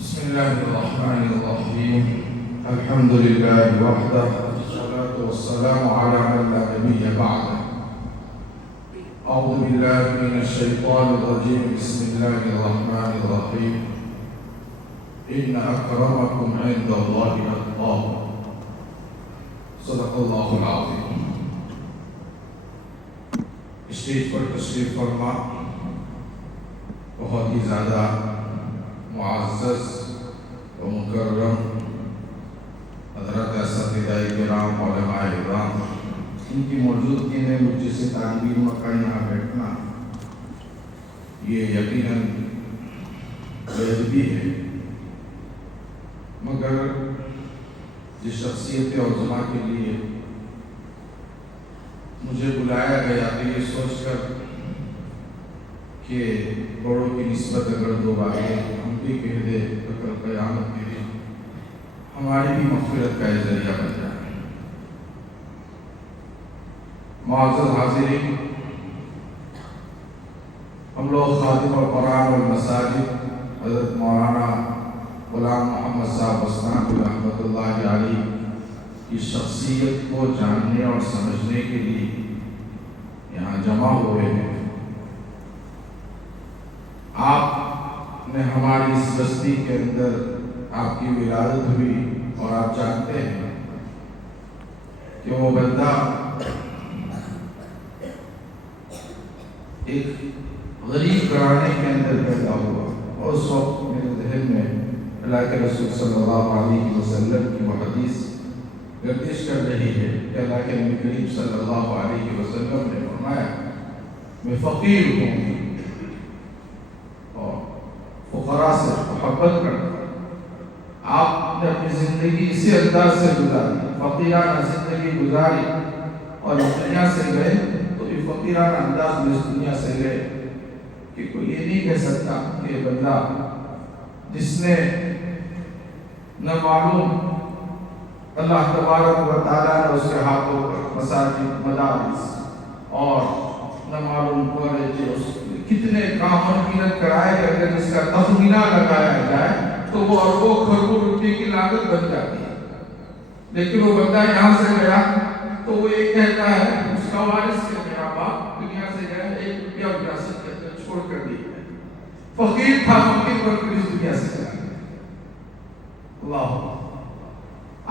بسم الله الرحمن الرحيم. الحمد لله وحده، والصلاة والسلام على من لا نبي بعده. أعوذ بالله من الشيطان الرجيم. بسم الله الرحمن الرحيم. إن أكرمكم عند الله أتقاكم. صدق الله العظيم. اسٹیج پر تشریف فرما بہت ہی زیادہ معزز و مکرم حضرت اساتذہ کرام، علماء کرام، ان کی موجودگی میں مجھ جیسے طالب علم کا یہاں بیٹھنا یہ یقیناً بےعدبی ہے، مگر جس شخصیت اور عظما کے لیے مجھے بلایا گیا تو یہ سوچ کر کہ بڑوں کی نسبت اگر دو باتیں ہم بھی کہہ دے تو کل قیامت کے دن ہماری بھی مغفرت کا ذریعہ بن جائے۔ معزز حاضرین، ہم لوگ خادم القرآن والمساجد حضرت مولانا غلام محمد صاحب وسطانی رحمۃ اللہ علیہ کی شخصیت کو جاننے اور سمجھنے کے لیے یہاں جمع ہوئے ہیں۔ آپ نے ہماری اس بستی کے اندر آپ کی ولادت ہوئی اور آپ جانتے ہیں کہ وہ بندہ ایک غریب گھرانے کے اندر پیدا ہوا، اور اس وقت میرے ذہن میں اللہ کے رسول صلی اللہ علیہ وسلم کی وہ حدیث گردش کر رہی ہے کہ اللہ کے نبی کریم صلی اللہ علیہ وسلم نے فرمایا میں فقیر ہوں اور فقراء سے محبت کرتا ہوں۔ آپ نے اپنی زندگی اسی انداز سے گزاری، فقیرانہ زندگی گزاری، اور اس دنیا سے گئے تو یہ فقیرانہ انداز میں اس دنیا سے گئے کہ کوئی یہ نہیں کہہ سکتا کہ یہ بندہ جس نے نہ معلوم اللہ تبارک و تعالیٰ نے اس کے ہاتھوں پر مساجد، مدارس اور نہ معلوم کالج کتنے کام محنت کرائے کہ اگر اس کا تخمینہ لگایا جائے تو وہ اربوں خربوں روپے کی لاگت بن جاتی ہے، لیکن وہ بندہ یہاں سے گیا تو وہ یہ کہتا ہے اس کا وارث کہ میرا باپ دنیا سے گیا 1 روپیہ وراثت کے اندر چھوڑ کر دیا، فقیر تھا، فقیر بن کر اس دنیا سے چلا گیا۔ اللہ،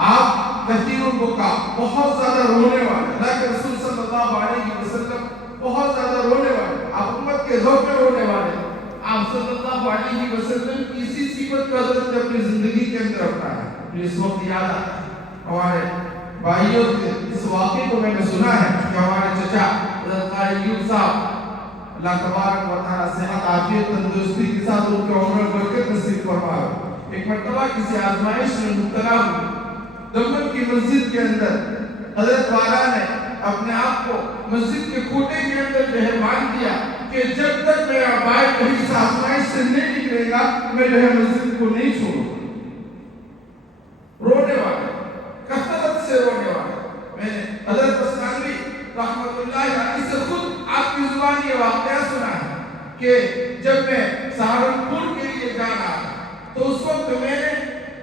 آپ کثیر البکا، بہت زیادہ رونے والے، اللہ کے رسول صلی اللہ علیہ وسلم بہت زیادہ رونے والے، آپ امت کے ذوق میں رونے والے، آپ صلی اللہ علیہ وسلم کی اسی صفت کا حضرت نے اپنی زندگی کے اندر رکھا ہے۔ مجھے اس وقت یاد آتا ہے ہمارے بھائیوں کے اس واقعے کو میں نے سنا ہے کہ ہمارے چچا حضرت قاری ایوب صاحب اللہ تبارک و تعالیٰ صحت عافیت تندرستی کے ساتھ ان کے عمر میں برکت نصیب فرمائے، ایک مرتبہ کسی آزمائش میں مبتلا ہوئے، دمن کی مسجد کے اندر حضرت والا نے اپنے آپ کو مسجد کے کھوٹے کے اندر جو ہے باندھ دیا کہ جب تک میرا بھائی کہیں اس آزمائش سے نہیں نکلے گا میں جو ہے مسجد کو نہیں چھوڑوں۔ رونے والے، کثرت سے رونے والے، میں نے حضرت وسطانی رحمۃ اللہ علیہ سے خود آپ کی زبان یہ واقعہ سنا ہے کہ جب میں سہارنپور کے لیے جا رہا تھا تو اس وقت میں نے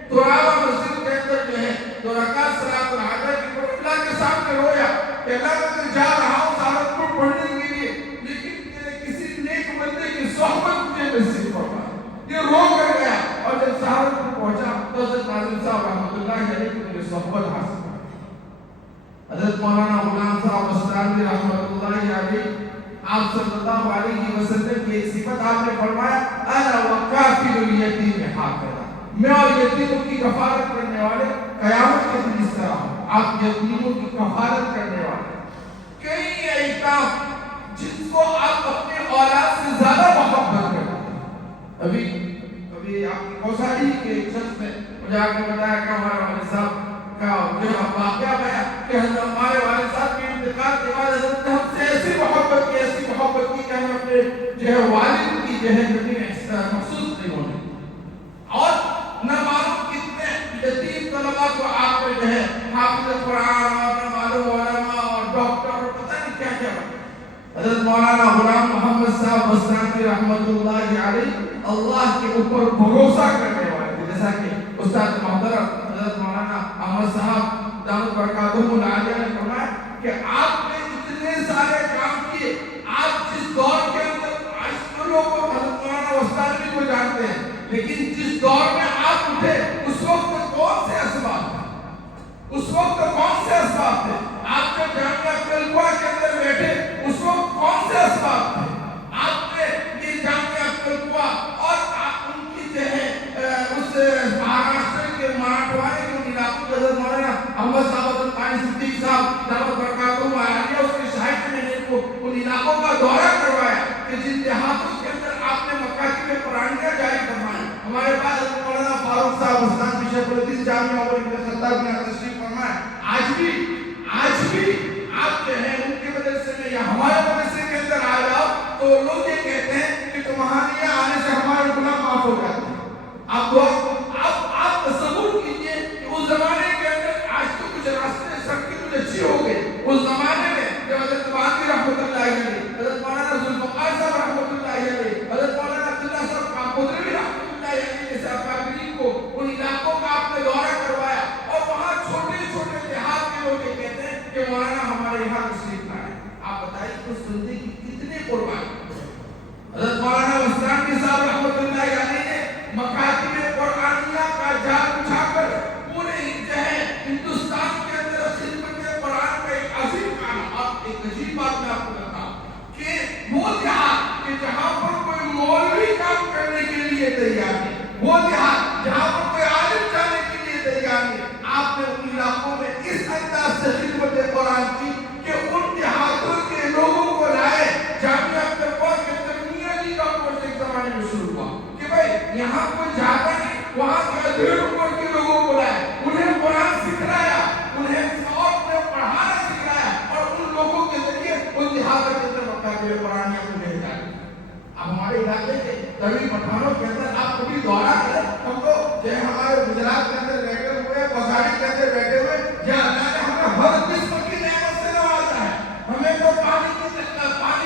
ترابہ مسجد کے اندر جو ہے 2 رکعت صلاۃ الحاجہ کی پڑھی، اللہ کے سامنے رویا کہ اللہ میں جا رہا ہوں سہارنپور پڑھنے کے لیے، لیکن تیرے کسی نیک بندے کی صحبت مجھے نصیب فرما۔ یہ رو کر گیا، اور جب سہارنپور پہنچا تو حضرت ناظم صاحب رحمۃ اللہ علیہ کی مجھے صحبت حاصل ہوئی۔ حضرت مولانا غلام صاحب وسطانی رحمۃ اللہ علیہ، آپ صلی اللہ علیہ وسلم کی ایک صفت آپ نے فرمایا انا وکافل الیتیم ہاکذا، میں اور یتیموں کی کفالت کرنے والے قیامت کے دن اس طرح ہوں۔ آپ یتیموں کی کفالت کرنے والے، کئی ایتام جن کو آپ اپنے اولاد سے زیادہ محبت کرتے ہیں۔ ابھی آپ کی کوساری کے ایک شخص نے مجھے آ کے بتایا کہ ہمارے والد صاحب کا جو واقعہ ہے کہ ہمارے والد صاحب کے انتقال کے بعد حضرت نے ہم سے ایسی محبت کی کہ ہم اپنے جو ہے والد کی جو ہے محسوس نہیں ہونے، اور نہ معلوم کتنے یتیم طلباء کو آپ نے جو ہے حافظ قرآن اور نہ معلوم علماء اور ڈاکٹر اور پتہ نہیں کیا کیا۔ حضرت مولانا غلام محمد صاحب وسطانی رحمۃ اللہ علیہ اللہ کے اوپر بھروسہ کرنے والے، جیسا کہ استاد محترم حضرت مولانا احمد صاحب دامت برکاتہم العالیہ نے فرمایا کہ آپ نے اتنے سارے کام کیے، آپ جس دور کے اندر آج لوگوں کو حضرت مولانا وسطانی کو جانتے ہیں، لیکن جس دور میں آپ اٹھے اس وقت کون سے اسباب تھے؟ اس وقت کون سے اسباب تھے؟ آپ جو جامعہ کلوا کے اندر بیٹھے اس وقت کون سے اسباب تھے؟ آپ نے یہ جامعہ کلوا اور ان کی جو ہے اس مہاراشٹر کے مراٹھواڑے کے علاقوں کے حضرت مولانا احمد صاحب القانی صدیق صاحب دعوت برکاتہم العالیہ اس کے شاہد میں نے ان علاقوں کا دورہ کروایا کہ جن دیہاتوں کے اندر آپ نے مکاتب قرآنیہ جاری فرمائے. ہمارے پاس حضرت مولانا فاروق صاحب استاد شیخ الحدیث جامعہ عمر بن خطاب نے تشریف فرمائے. آج بھی آپ جو ہیں ان کے مدرسے میں یا ہمارے مدرسے کے اندر آ جاؤ تو لوگ یہ کہتے ہیں کہ تمہارے یہاں آنے سے ہمارے گناہ معاف ہو جاتے ہیں. آپ تصور کیجئے کہ اس زمانے کے اندر آج تو کچھ راستے سڑکیں کچھ اچھی ہو گئی. اس زمانے میں جب حضرت باقی رحمۃ اللہ علیہ، حضرت مولانا ذوالفقار صاحب رحمۃ اللہ علیہ، حضرت مولانا عبداللہ صاحب کاکودری رحمۃ اللہ علیہ جیسے اکابرین کو ان علاقوں کا آپ نے دورہ کروایا اور وہاں چھوٹے چھوٹے دیہات کے لوگ یہ کہتے ہیں کہ مولانا ہمارے یہاں تشریف لائے. آپ بتائیے اس بندے کی کتنی قربانی. حضرت مولانا وسطانی صاحب رحمۃ اللہ علیہ نے مکاتب قرآنیہ کا جال بچھا کر پورے جو ہے ہندوستان کے اندر خدمت قرآن کا ایک عظیم کام. آپ ایک عجیب بات میں آپ کو بتاؤں کہ وہ دیہات کہ جہاں پر کوئی مولوی کام کرنے کے لیے تیار نہیں، وہ دیہات جہاں پر کوئی عالم جانے کے لیے تیار نہیں، آپ نے ان علاقوں میں اس انداز سے خدمت قرآن کی کہ ان دیہاتوں کے لوگوں کو لائے. جامعہ کلوا کے اندر میاں جی کا کورس ایک زمانے میں شروع ہوا کہ بھائی یہاں کوئی جاتا نہیں، وہاں کے 1.5 عمر کے لوگوں کو لائے، انہیں قرآن سکھلایا، انہیں پڑھانا سکھلایا اور ان لوگوں کے ذریعے ان دیہاتوں کے اندر مکاتب قرآنیہ کو بھیجا. اب ہمارے علاقے کے کبھی پٹھانوں کے اندر آپ کبھی دورہ کریں، ہم تو جو ہے ہمارے گجرات کے اندر بیٹھے ہوئے، بغاڑی کے اندر بیٹھے ہوئے، یا اللہ نے ہمیں ہر قسم کی نعمت سے نوازا ہے. ہمیں تو پانی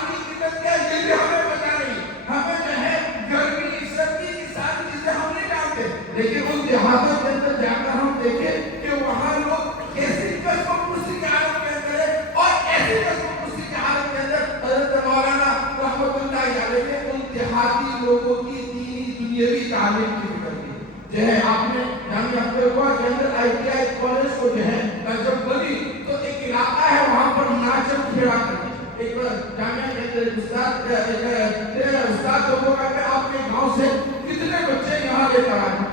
کی قلت کیا یہ بھی ہمیں پتہ نہیں، ہمیں جو ہے گرمی سردی کی ساری چیزیں ہم نہیں جانتے، لیکن ان دیہاتوں کے اندر جا کر ہم دیکھیں کہ وہاں لوگ ایسی قسم پرسی کی حالت کے اندر ہے اور ایسی قسم پرسی کی حالت کے اندر حضرت مولانا رحمۃ اللہ علیہ نے ان دیہاتی لوگوں کی دینی دنیاوی تعلیم کی فکر کی. جو ہے آپ نے جامعہ کلوا کے اندر ITI کالج کو جو ہے جب بنی تو ایک علاقہ ہے وہاں پر ناچم کھیڑا کرتے ایک جامعہ کے اندر استاد لوگوں کا کہ آپ کے گاؤں سے کتنے بچے یہاں لے کر آئے.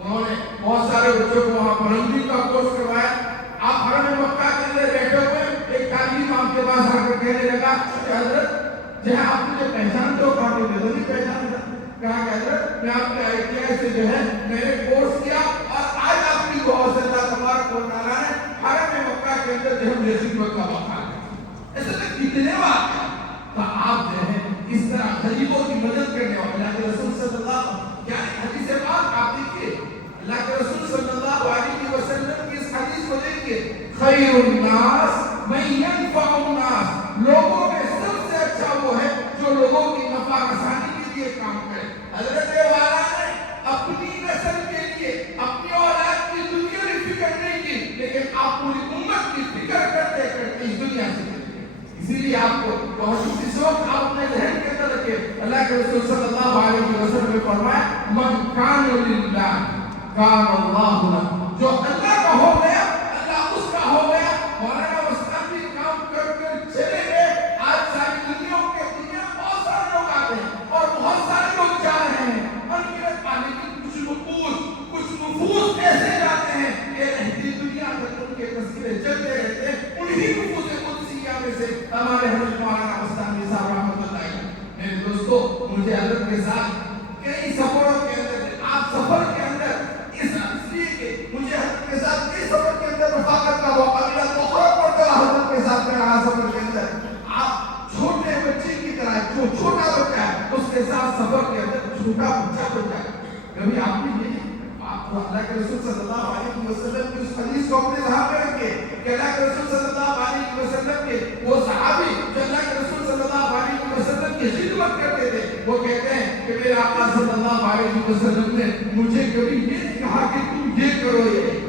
انہوں نے بہت سارے بچوں کو وہاں پرندی کا کورس کروایا. آپ حرم مکہ کے اندر بیٹھے ہوئے ایک طالب آپ کے پاس آ کر کہنے لگا کہ حضرت جو ہے آپ مجھے پہچان تو کہا کہ نہیں پہچانتا. کہا کہ حضرت میں آپ کے ITI سے جو ہے میں نے کورس کیا اور آج آپ کی دعا سے اللہ تبارک و تعالیٰ نے حرم مکہ کے اندر جو ہے مجھے خدمت کا موقع دیا. ایسے تو کتنے واقعہ تو آپ جو ہے اس طرح غریبوں کی مدد کرنے والے اللہ کے رسول صلی اللہ علیہ وسلم یعنی حدیث پاک آپ دیکھیے اللہ کے رسول صلی اللہ علیہ وسلم کی اس حدیث کو دیکھیے خیر الناس من ينفع الناس. لوگوں میں سب سے اچھا وہ ہے جو لوگوں کی نفع رسانی کے لیے کام کرے. حضرت والا نے اپنی نسل کے لیے اپنی اولاد کی دنیا کی فکر نہیں کی لیکن آپ پوری امت کی فکر کرتے کرتے اس دنیا سے. اسی لیے آپ کو بہت اس وقت آپ اپنے ذہن کے اندر رکھے اللہ کے رسول صلی اللہ علیہ وسلم نے فرمایا من کان للہ کان اللہ لہ. جو اللہ کا ہو گیا اللہ اس کا ہو گیا. مولانا وسطانی کام کر کر چلے گئے. آج ساری دنیا بہت سارے لوگ آتے ہیں اور بہت سارے لوگ جا رہے ہیں انگریز پانے کی کچھ نفوس ایسے جاتے ہیں کہ رہتی دنیا تک ان کے تذکرے چلتے رہتے ہیں. انہی نفوس قدسیہ میں سے ہمارے حضرت مولانا وسطانی صاحب رحمۃ اللہ علیہ. میرے دوستو مجھے حضرت کے ساتھ کئی سفروں کے اندر آپ سفر کے اندر اس لیے کہ مجھے حضرت کے ساتھ کئی سفر کے اندر رفاقت کا موقع ملا. بہت مرتبہ حضرت کے ساتھ میں رہا سفر کے اندر. آپ چھوٹے بچے کی طرح جو چھوٹا بچہ ہے اس کے ساتھ سفر کے اندر چھوٹا بچہ بن جائے. کبھی آپ نے آپ کو اللہ کے رسول صلی اللہ علیہ وسلم کی اس حدیث کو اپنے ذہن میں رکھے کہ اللہ کے رسول صلی اللہ علیہ وسلم کے وہ صحابی جو اللہ کے رسول صلی اللہ علیہ وسلم کی خدمت کرتے تھے وہ کہتے ہیں کہ میرے آقا صلی اللہ علیہ وسلم نے مجھے کبھی یہ نہیں کہا کہ تم یہ کرو یہ.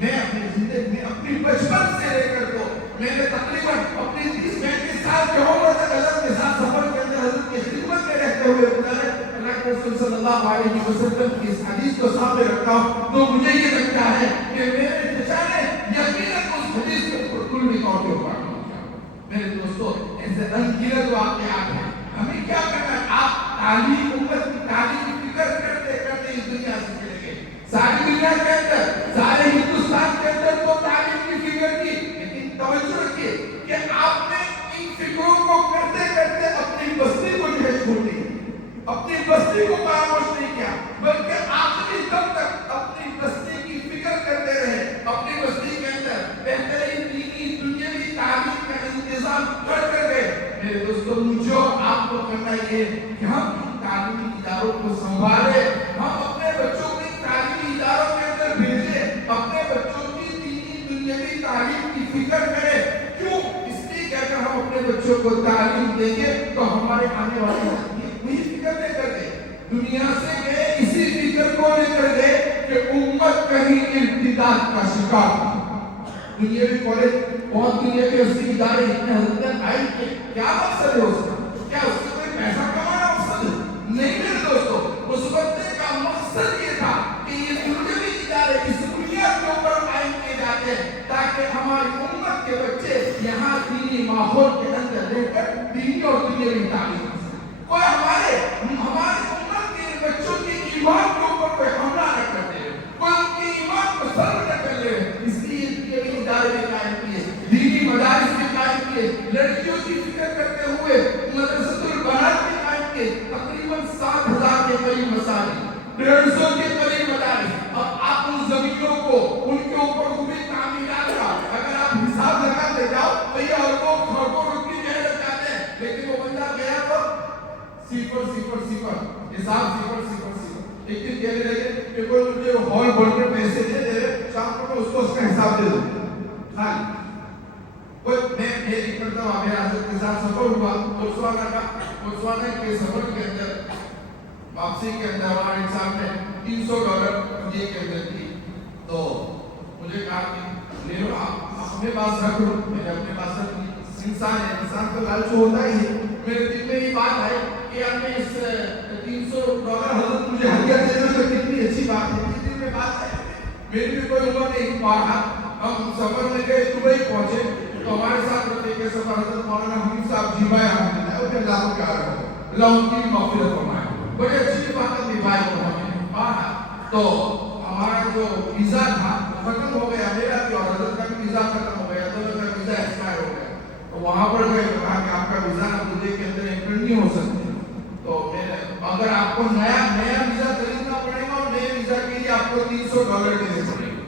میں اپنی زندگی میں اپنی بچپن سے لے کر تو میں نے تقریباً اپنی 30-35 سال کی عمر تک حضرت کے ساتھ سفر کے اندر حضرت کی خدمت میں رہتے ہوئے گزارے. اللہ کے رسول صلی اللہ علیہ وسلم کی اس حدیث کو سامنے رکھتا ہوں تو مجھے یہ لگتا ہے کہ میرے چچا نے یقیناً اس حدیث کو کلی طور پہ پڑھا. میرے دوستو ایسے انگیرت واقعات ہیں. ہمیں کیا کرنا ہے؟ آپ تعلیم امت کی تعلیم کی فکر کرتے کرتے اس دنیا سے چلے گئے. ساری دنیا کے اندر سارے ہندوستان کے اندر تو تعلیم کی فکر کی, لیکن توجہ رکھیے کہ آپ نے ان فکروں کو کرتے کرتے اپنی بستی کو جو ہے چھوڑ دی, اپنی بستی کو فراموش نہیں کیا, بلکہ آخری دم تک اپنی بستی کی فکر کرتے رہے. اپنی بستی کے اندر بہترین دینی دنیاوی تعلیم کا انتظام کرتے رہے. میرے دوستوں مجھے اور آپ کو کرنا یہ کہ ہم ان تعلیمی اداروں کو سنبھالے, ہم اپنے بچوں کو ان تعلیمی اداروں کے اندر بھیجے, اپنے بچوں کی دینی دنیاوی تعلیم کی فکر کریں. کیوں؟ اس لیے کہ اگر ہم اپنے بچوں کو تعلیم دیں گے تو ہمارے آنے والے وہی فکر لے کر گئے, دنیا سے گئے اسی فکر کو لے کر گئے کہ امت کہیں ارتداد کا شکار. دنیاوی کالج بہت دنیا کے اس کی ادارے اتنے حد تک آئی کہ کیا مقصد ہے اس کا؟ کیا اس سے کوئی پیسہ کمانا مقصد ہے؟ نہیں میرے دوستو, اس وقت کا مقصد یہ تھا کہ یہ دنیاوی ادارے اس بنیاد کے اوپر قائم کیے جاتے ہیں تاکہ ہماری امت کے بچے یہاں دینی ماحول کے اندر رہ کر دینی اور دنیاوی تعلیم حاصل کریں. کوئی ہمارے امت کے بچوں کے ایمان کے اوپر کوئی حملہ نہ کر دے, کوئی ان کے ایمان کو سلب نہ کر لے. اس لیے دنیاوی ادارے میں قائم کیے, دینی مدارس میں قائم کیے, لڑکیوں کی فکر کرتے ہوئے مدرسۃ البنات میں قائم کیے. تقریباً 7,000 کے قریب مساجد, 150 کے قریب مدارس. اب آپ ان زمینوں کو ان کے اوپر خوبی تعمیرات کا اگر آپ حساب لگاتے جاؤ تو یہ اربوں خربوں روپے محنت جاتے ہیں, لیکن وہ بندہ گیا تو 0 0 0 حساب 0 0 0. ایک دن کہنے لگے کہ کوئی مجھے ہال بن کے پیسے دے شام کو میں اس کو اس کا حساب دے دوں خالی. میں ایک مرتبہ میرا حضرت کے ساتھ سفر ہوا بوتسوانا کے سفر کے اندر واپسی کے اندر ہمارے انسان نے $300 دیے کے اندر دی. تو مجھے کہا کہ لے لو, آپ اپنے پاس رکھ لو. میں نے اپنے پاس رکھ لی. انسان کا لالچ ہوتا ہی ہے. میرے دل میں یہ بات آئی کہ یار میں اس $300 حضرت مجھے ہدیہ دے دو تو کتنی اچھی بات ہے. دل میں بات آئی, میری بھی کوئی عمر نہیں. پڑھا ہم سفر میں گئے, دبئی پہنچے تو ہمارے ساتھ رہتے کہ سفر حضرت مولانا حمید صاحب جی بھائی احمد اللہ اللہ کو کیا رہا, اللہ ان کی مغفرت فرمائے. بڑی اچھی بات ہے بھائی کو ہمیں پڑھا. تو ہمارا جو ویزا تھا ختم ہو گیا, میرا بھی اور حضرت کا بھی ویزا ختم ہو گیا, دونوں کا ویزا ایکسپائر ہو گیا. تو وہاں پر گئے تو کہا کہ آپ کا ویزا مدے کے اندر انٹر نہیں ہو سکتے. تو اگر آپ کو نیا ویزا خریدنا پڑے گا اور نئے ویزا کے لیے آپ کو $300 دینے پڑے گا.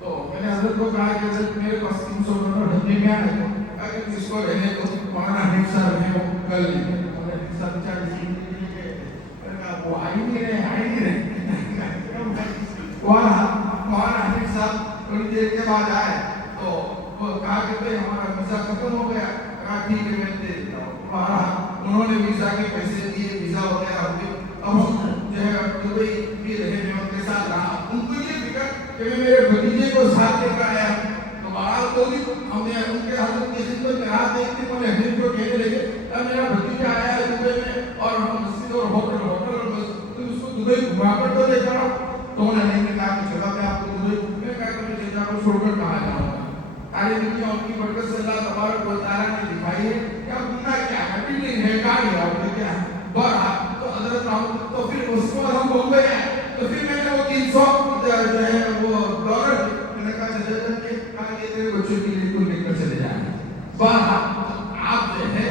تو میں نے حضرت کو کہا کہ حضرت میرے پاس $300 ہدیے میں آئے گا, اگر اس کو رہنے تو مولانا حمید صاحب ہے وہ کر لیں گے. سب بیچارے وہ آئی نہیں رہے مولانا حمید صاحب تھوڑی دیر کے بعد آئے تو وہ کہا کہ بھائی ہمارا ویزا ختم ہو گیا. کہا ٹھیک ہے میں دے دیتا ہوں. انہوں نے ویزا کے پیسے دیے, ویزا وغیرہ ہو گئے. اب ہم جو ہے دبئی بھی رہے, میں ان کے ساتھ رہا. ان کو یہ فکر کہ میں میرے بھتیجے کو ساتھ لے کر آیا. تو بہرحال تو بھی ہم نے ان کے حضرت کی خدمت میں ہاتھ دیکھتے تو حمید کو کہنے لگے میرا بھتیجا آیا ہے دبئی میں اور ہم مسجد اور ہوٹل اور اس کو دبئی گھما کر تو لے جاؤ. تو انہوں نے کہا کہ چلا میں آپ کو دبئی گھومنے کا کہ جیسا کو چھوڑ کر کہاں جاؤں گا. ساری دنیا ان کی برکت سے اللہ تبارک و تعالیٰ نے دکھائی ہے. کیا گھومنا کیا ہے, بھی نہیں ہے, کہاں ہے آپ کیا ہے بہرحال. تو حضرت تو پھر اس کو ہم بمبئی آئے تو پھر میں نے وہ 300 جو ہے وہ ڈالر میں نے کہا چلے کہ کہا یہ تیرے بچوں کے لیے تم لے کر چلے جائیں. بہرحال آپ جو ہے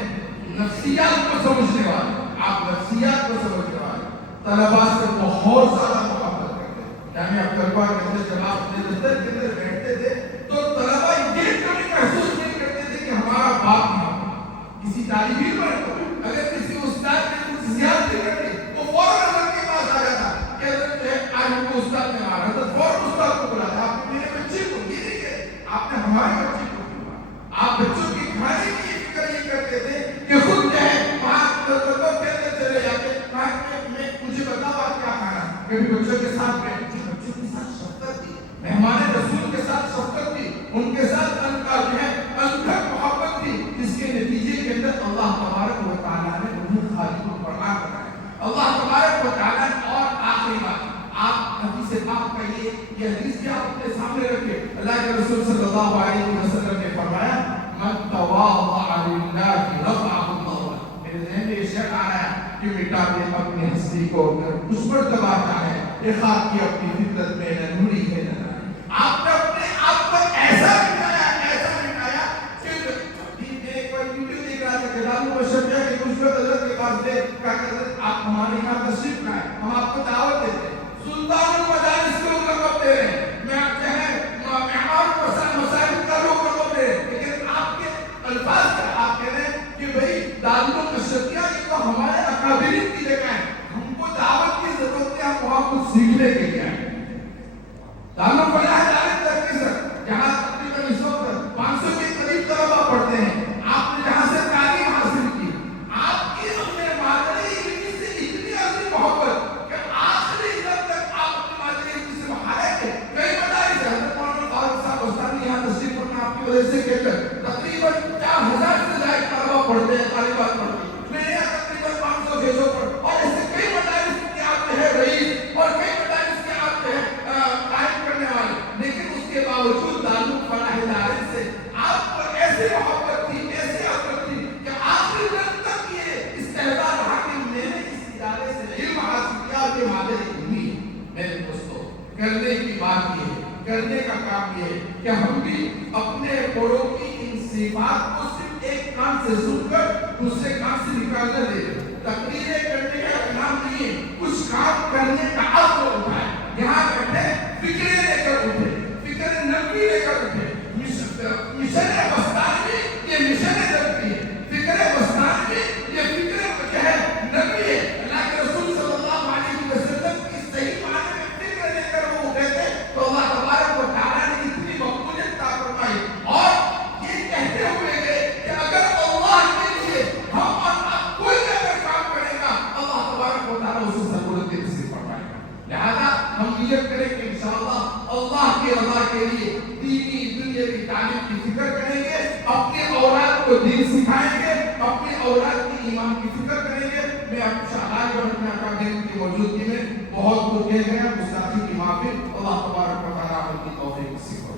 نفسیات کو سمجھنے والے, آپ نفسیات کو سمجھنے والے طلباء سے بہت زیادہ محبت کرتے ہیں. جامعہ طلباء کے اندر جب آپ اپنے دفتر کے اندر بیٹھتے تھے تو طلباء یہ کبھی محسوس نہیں کرتے تھے کہ ہمارا باپ کسی طالب علم اگر کسی استاد نے کچھ زیادتی کر دی وہ فوراً حضرت کے پاس آ جاتا کہ حضرت جو ہے آج ہم کو استاد نے مارا. حضرت فوراً استاد کو بلاتا, آپ نے میرے بچے کو یہ نہیں کہ آپ نے ہمارے بچے کو کیوں. آپ بچوں کی کھانے کی فکر یہ کرتے تھے کہ خود جو ہے وہاں کے اندر چلے جاتے, کبھی بچوں کے ساتھ بیٹھ کے بچوں کے ساتھ شفقت دی، مہمان رسول کے ساتھ شفقت دی، ان کے ساتھ انتھک محبت تھی، جس کے نتیجے کے اندر اللہ تبارک و تعالیٰ نے انہیں خالق القرآن بنایا۔ اللہ تبارک و تعالیٰ نے، اور آخری بات، آپ حدیث پاک کا یہ حدیث کیا آپ اپنے سامنے رکھے، اللہ کے رسول صلی اللہ علیہ وسلم نے فرمایا من تواضع للہ رفعہ اللہ۔ میرے ذہن میں یہ شعر آ رہا ہے کہ مٹا دے اپنی ہستی کو اگر اس پر تباہ چاہے، یہ خاک کی اپنی فطرت میں نہ نوری ہے نہ ناری۔ آپ نے اپنے آپ کو ایسا مٹایا کہ ایک بار ویڈیو دیکھ رہا تھا کہ لالو بشر کے کچھ لوگ حضرت کے پاس دے کہا کہ حضرت آپ ہمارے یہاں تشریف لائیں، ہم آپ کو دعوت دیتے ہیں، سلطان المدارس کے لوگ لقب دے رہے ہیں، مساجد کا لوگ لقب دے رہے ہیں، لیکن آپ کے الفاظ کا آپ کہہ رہے ہیں کہ بھائی دارالمشرقیہ یہ تو ہمارے اکابرین کی جگہ ہے، ہم کو دعوت کی ضرورت ہے، ہم وہاں کچھ سیکھنے کے لیے آئے۔ دارالفلاح ترقی سر جہاں تقریباً اس وقت 500 کے قریب طلبہ پڑھتے ہیں، آپ نے جہاں سے تعلیم حاصل کی، آپ کی اپنے مادری علم سے اتنی عظیم محبت کہ آخری دم تک آپ اپنے مادری علم سے محارت ہے۔ کئی مدارس ہیں، حضرت مولانا فاروق صاحب استانی یہاں تشریف فرما آپ کی وجہ سے کہہ کر تقریباً 4000 سے زائد طلبہ پڑھتے ہیں، طالبات پڑھتی ہیں، میں یہاں تقریباً 500-600 پڑھ، اور ایسے کئی مدارس کے آپ کے ہیں رئیس، اور کئی مدارس کے آپ کے ہیں قائم کرنے والے، لیکن اس کے باوجود دارالفلاح دارالعلم سے آپ کو ایسی محبت تھی، ایسی عظمت تھی کہ آخری دن تک یہ استحضاء رہا کہ میں نے اس ادارے سے علم حاصل کیا اور یہ مادری علمی ہے۔ میرے دوستو، کرنے کی بات یہ ہے، کرنے کا کام یہ ہے کہ ہم بھی اپنے بڑوں کی ان صفات کو صرف ایک کان سے سن کر دوسرے کان سے نکالنا دے دیں۔ تقریریں کرنے کا کام نہیں ہے، کچھ کام کرنے کا عزم اٹھائے، یہاں بیٹھے فکریں لے کر اٹھے، فکر نبوی لے کر اٹھے۔ مشن بستان میں یہ مشن نبوی ہے، فکر بستان میں یہ فکر کیا ہے نبوی ہے۔ اللہ کے رسول صلی اللہ علیہ وسلم کی صحیح معنی میں فکر لے کر وہ اٹھے تھے تو اللہ تبارک و تعالیٰ نے اتنی مقبولیت عطا فرمائی، اور یہ کہتے ہوئے گئے کہ اگر اللہ کے لیے ہم اور آپ کوئی اگر کام کرے گا، اللہ تبارک و تعالیٰ اسے ضرورت نصیب فرمائے گا۔ لہذا ہم نیت کریں کہ انشاءاللہ اللہ کی رضا کے لیے دینی دنیاوی تعلیم کی فکر کریں گے، اپنے اولاد کو دین سکھائیں گے، اپنے اولاد کی ایمان کی فکر کریں گے۔ میں آپ شاہد اور اپنے اکابرین کی موجودگی میں بہت کچھ کہہ گیا، گستاخی کی معافی، اللہ تبارک و تعالیٰ کی توفیق نصیب فرمائے۔